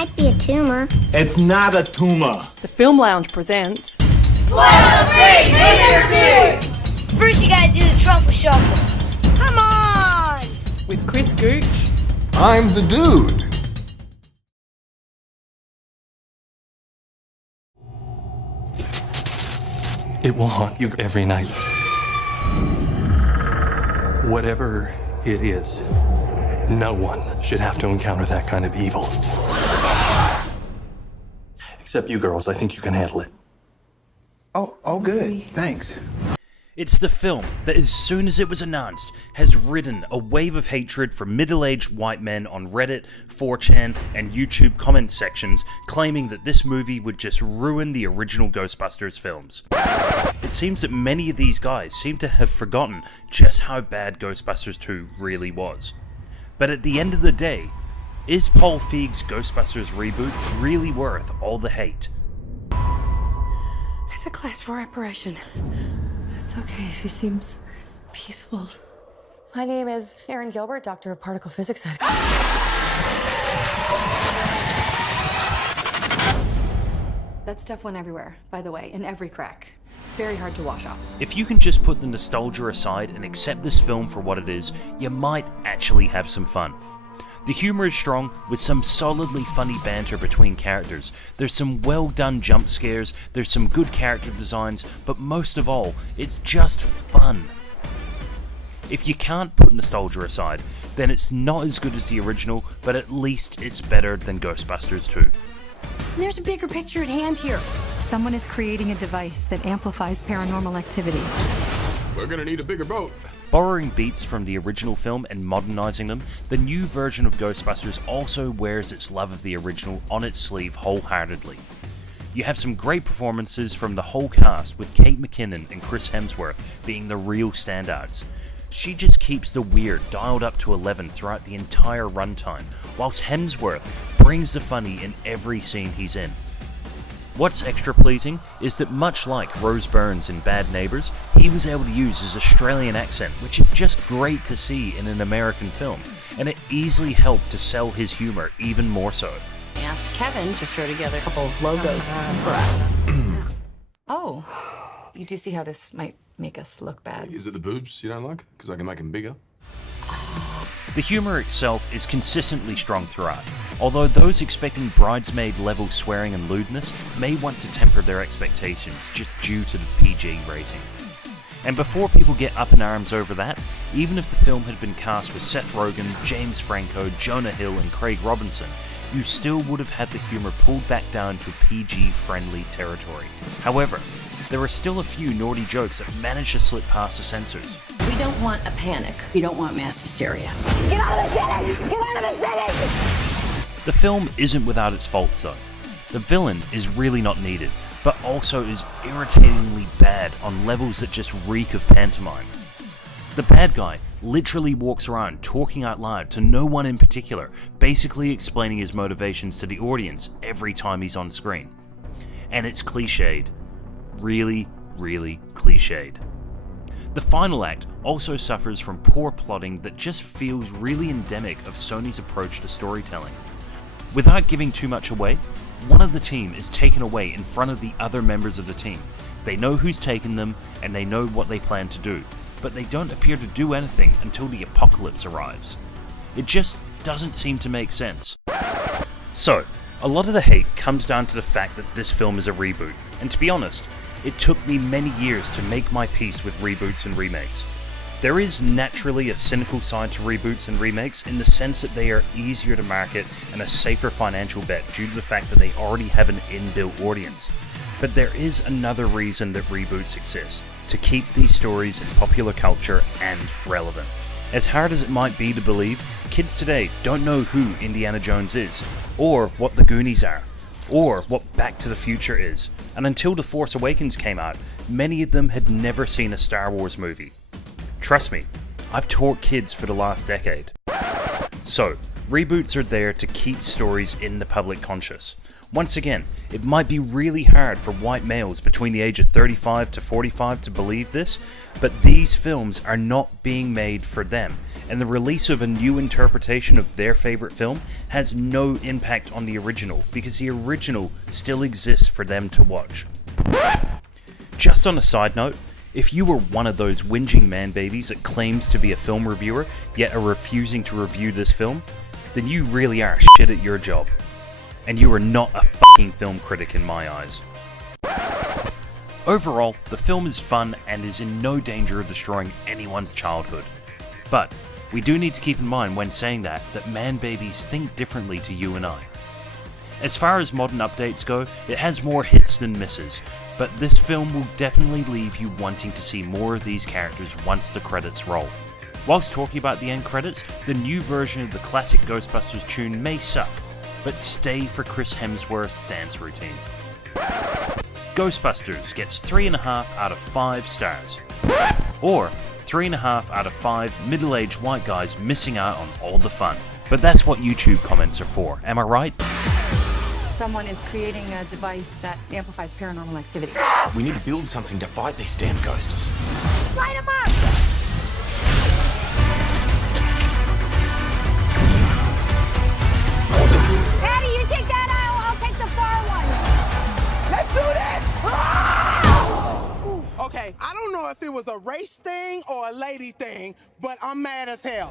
might be a tumor. It's not a tumor. The Film Lounge presents... Spoiler-free movie review! First you gotta do the truffle shuffle. Come on! with Chris Gooch. I'm the dude. It will haunt you every night. Whatever it is, no one should have to encounter that kind of evil. Except you girls, I think you can handle it. Oh, good. Thanks. It's the film that, as soon as it was announced, has ridden a wave of hatred from middle-aged white men on Reddit, 4chan, and YouTube comment sections claiming that this movie would just ruin the original Ghostbusters films. It seems that many of these guys seem to have forgotten just how bad Ghostbusters 2 really was. But at the end of the day, is Paul Feig's Ghostbusters reboot really worth all the hate? It's a class 4 operation. It's okay, she seems peaceful. My name is Erin Gilbert, Doctor of Particle Physics. That stuff went everywhere, by the way, in every crack. Very hard to wash off. If you can just put the nostalgia aside and accept this film for what it is, you might actually have some fun. The humour is strong, with some solidly funny banter between characters. There's some well done jump scares, there's some good character designs, but most of all, it's just fun. If you can't put nostalgia aside, then it's not as good as the original, but at least it's better than Ghostbusters 2. There's a bigger picture at hand here. Someone is creating a device that amplifies paranormal activity. We're gonna need a bigger boat. Borrowing beats from the original film and modernising them, the new version of Ghostbusters also wears its love of the original on its sleeve wholeheartedly. You have some great performances from the whole cast, with Kate McKinnon and Chris Hemsworth being the real standouts. She just keeps the weird dialed up to 11 throughout the entire runtime, whilst Hemsworth brings the funny in every scene he's in. What's extra pleasing is that, much like Rose Byrne's in Bad Neighbours, he was able to use his Australian accent, which is just great to see in an American film, and it easily helped to sell his humour even more so. I asked Kevin to throw together a couple of logos for us. Oh, you do see how this might make us look bad. Is it the boobs you don't like? Because I can make them bigger. The humour itself is consistently strong throughout, although those expecting bridesmaid-level swearing and lewdness may want to temper their expectations just due to the PG rating. And before people get up in arms over that, even if the film had been cast with Seth Rogen, James Franco, Jonah Hill and Craig Robinson, you still would have had the humour pulled back down to PG-friendly territory. However, there are still a few naughty jokes that manage to slip past the censors. We don't want a panic. We don't want mass hysteria. Get out of the city! Get out of the city! The film isn't without its faults though. The villain is really not needed, but also is irritatingly bad on levels that just reek of pantomime. The bad guy literally walks around talking out loud to no one in particular, basically explaining his motivations to the audience every time he's on screen. And it's cliched. Really, really cliched. The final act also suffers from poor plotting that just feels really endemic of Sony's approach to storytelling. Without giving too much away, one of the team is taken away in front of the other members of the team. They know who's taken them and they know what they plan to do, but they don't appear to do anything until the apocalypse arrives. It just doesn't seem to make sense. So, a lot of the hate comes down to the fact that this film is a reboot, and to be honest, it took me many years to make my peace with reboots and remakes. There is naturally a cynical side to reboots and remakes in the sense that they are easier to market and a safer financial bet due to the fact that they already have an inbuilt audience. But there is another reason that reboots exist: to keep these stories in popular culture and relevant. As hard as it might be to believe, kids today don't know who Indiana Jones is, or what the Goonies are, or what Back to the Future is, and until The Force Awakens came out, many of them had never seen a Star Wars movie. Trust me, I've taught kids for the last decade. So, reboots are there to keep stories in the public conscious. Once again, it might be really hard for white males between the age of 35 to 45 to believe this, but these films are not being made for them, and the release of a new interpretation of their favourite film has no impact on the original, because the original still exists for them to watch. Just on a side note, if you were one of those whinging man babies that claims to be a film reviewer, yet are refusing to review this film, then you really are shit at your job. And you are not a fucking film critic in my eyes. Overall, the film is fun and is in no danger of destroying anyone's childhood. But we do need to keep in mind when saying that man babies think differently to you and I. As far as modern updates go, it has more hits than misses, but this film will definitely leave you wanting to see more of these characters once the credits roll. Whilst talking about the end credits, the new version of the classic Ghostbusters tune may suck, but stay for Chris Hemsworth's dance routine. Ghostbusters gets 3.5 out of 5 stars. Or 3.5 out of 5 middle-aged white guys missing out on all the fun. But that's what YouTube comments are for, am I right? Someone is creating a device that amplifies paranormal activity. We need to build something to fight these damn ghosts. Light 'em up! Patty, you take that aisle, I'll take the far one. Let's do this! Ooh. Okay, I don't know if it was a race thing or a lady thing, but I'm mad as hell.